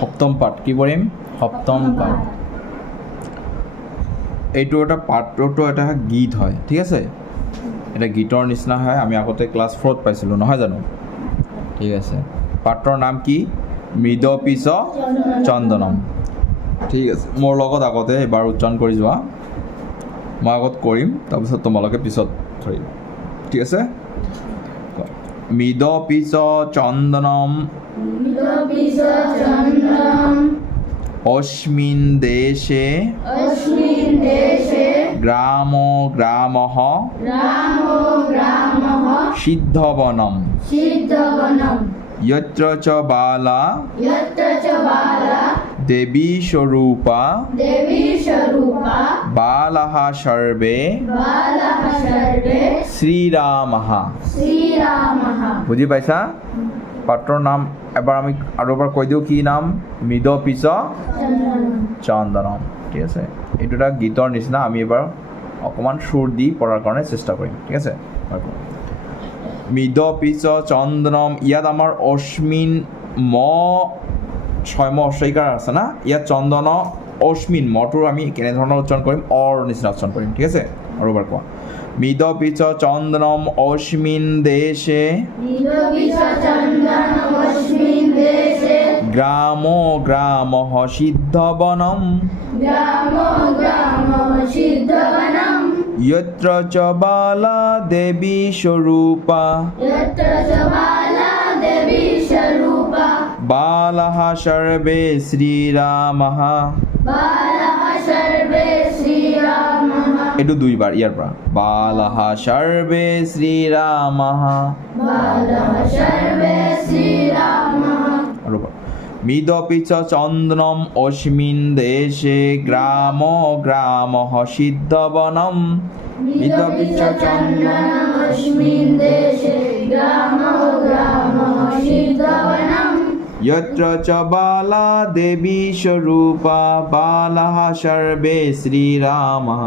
সপ্তম পাঠ কি পঢ়িম? সপ্তম পাঠ। এইটো এটা পাঠটো এটা গীত হয়, ঠিক আছে? এটা গীতৰ নিচিনা হয়, আমি আগতে ক্লাছ 4ত পাইছিলোঁ নহয় জানো? ঠিক আছে, পাঠৰ নাম কি? মৃদপিচ চন্দনম। ঠিক আছে, মোৰ লগত আগতে এবাৰ উচ্চাৰণ কৰি যোৱা, মই আগত কৰিম, তাৰপিছত তোমালোকে পিছত ধৰিবা, ঠিক আছে? মৃদপিচ চন্দনম অস্মিন দেশে গ্রামো গ্রামঃ সিদ্ধবনম যত্র চ বালা দেবী স্বরূপা বালাহ সর্বে শ্রীরামঃ। বুঝি পাইছা? পাত্ৰৰ নাম এবাৰ আমি আৰু এবাৰ কৈ দিওঁ, কি নাম? মৃদপিচ চন্দনম। ঠিক আছে, এইটো এটা গীতৰ নিচিনা, আমি এবাৰ অকণমান সুৰ দি পঢ়াৰ কাৰণে চেষ্টা কৰিম, ঠিক আছে? মৃদপিচ চন্দনম, ইয়াত আমাৰ অস্মিন ছয়ম অস্বইকাৰ আছে না, ইয়াত চন্দন অস্মিন মটোৰ আমি কেনেধৰণৰ উচ্চাৰণ কৰিম? অৰ নিচিনা উচ্চাৰণ কৰিম, ঠিক আছে? আৰু এবাৰ কোৱা, মৃদপিচ চন্দনম অস্মিন দেশে গ্রামো গ্রামঃ সিদ্ধবনম যত্র চ বালা দেবী স্বরূপা বালাহ সর্বে শ্রীরামঃ। এইটো দুইবাৰ ইয়াৰ পৰা, বালাহ সর্বে শ্রীরামঃ। আৰু মৃদপিচ চন্দনম অস্মিন দেশে গ্রামো গ্রামঃ সিদ্ধবনম মৃদপিচ চন্দনম অস্মিন দেশে গ্রামো গ্রামঃ সিদ্ধবনম যত্র চ বালা দেবী স্বরূপা বালাহ সর্বে শ্রীরামঃ।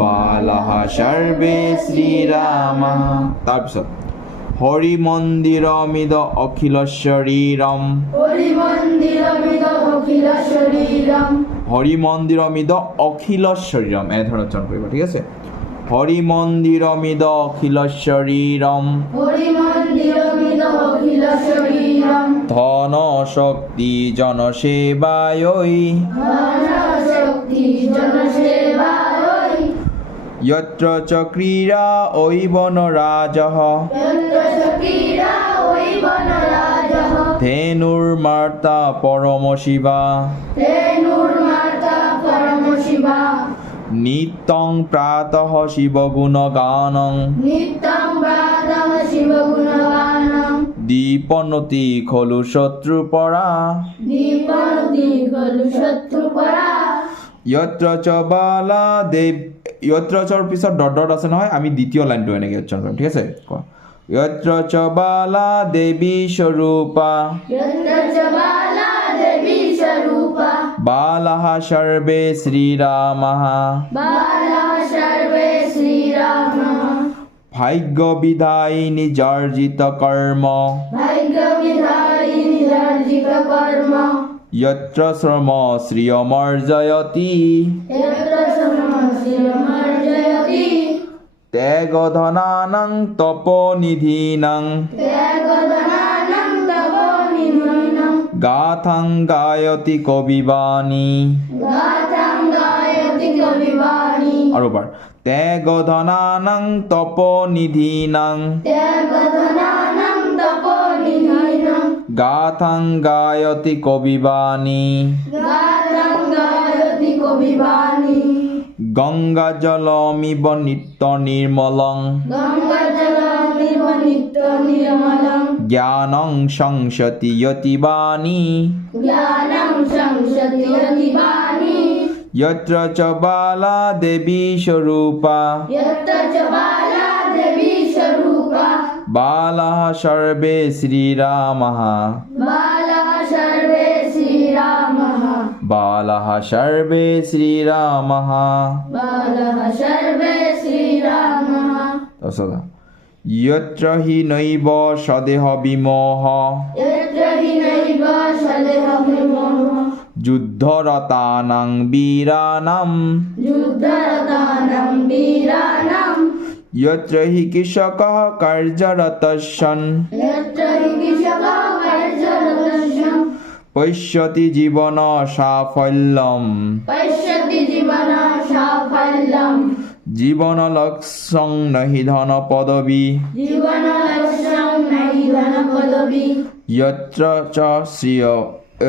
বালাহ সর্বে শ্রীরামঃ। তাৰপিছত হৰি মন্দিৰমিদ অখিলেশ্বৰীৰম হৰি মন্দিৰমিদ অখিলেশ্বৰীৰম এনেধৰণে উচ্চাৰণ কৰিব, ঠিক আছে? হৰি মন্দিৰমিদ অখিলেশ্বৰীৰম ধন শক্তি জনসেৱায় যত্র চ ক্রীড়া ঐবন রাজঃ ধেনুর্মার্তা পরম শিবা নিত্যং প্রাতঃ শিবগুণগানং দীপনতি খলু শত্রুপরা যত্র চ বালা দেব যত্র চৰ পিছত ডট আছে নহয়, আমি দ্বিতীয় লাইনটো এনেকৈ উচ্চাৰণ কৰিম, ঠিক আছে? কোৱা, যত্র চ বালা দেবী স্বৰূপা বালাহ সর্বে শ্রীরামঃ। ভাগ্য বিধায়িনী জর্জিত কর্ম যত্র শ্রম শ্রিয়মর্জয়তি ত্যাগধনানাং তপোনিধীনাং গাথাং গায়তি কবিবাণী। আৰু এবাৰ, ত্যাগধনানাং তপোনিধীনাং গাথাং গায়তি কবিবাণী। গঙ্গা জলমিব নিত্য নির্মলং জ্ঞানং সংসতি যতিবাণী যত্র চ বালা দেবী স্বরূপা বালাহ সর্বে শ্রীরামঃ। বালাহ সর্বে শ্রীরামঃ। তাৰপিছত यत्र हि नैव सदेह विमोह যুদ্ধরতানাং বীরানাম यत्र हि কৃষকः কার্যরতস্যন পশ্যতি জীবন সাফল্যম জীবন লক্ষ্যং নহি ধন পদবী यत्र च श्रिय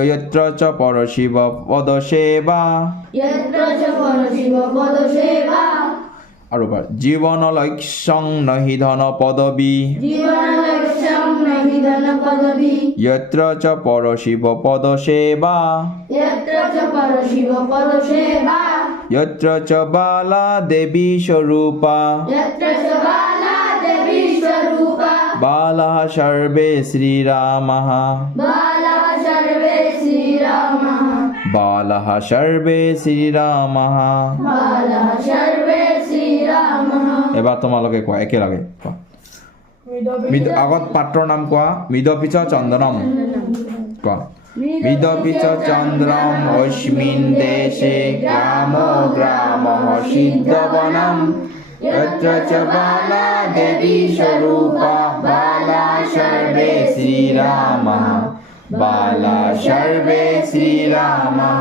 यत्र च परशिव पदसेवा আৰু জীৱন লক্ষ্যং নহি ধন পদবী यत्र च परशिव पदसेवा यत्र च बाला देवी स्वरूपा बालाः सर्वे श्रीरामः बालाः सर्वे श्रीरामः এবাৰ তোমালোকে কোৱা একেলগে কোৱা আগত পাত্ৰৰ নাম কোৱা মৃদপিচ চন্দনম কোৱা মৃদপিচ চন্দ্ৰম অস্মিन् দেশে গ্ৰামো গ্ৰামः সিদ্ধবনম यत्र च बाला देवी स्वरूपा बाला सर्वे श्रीरामः बाला सर्वे श्रीरामः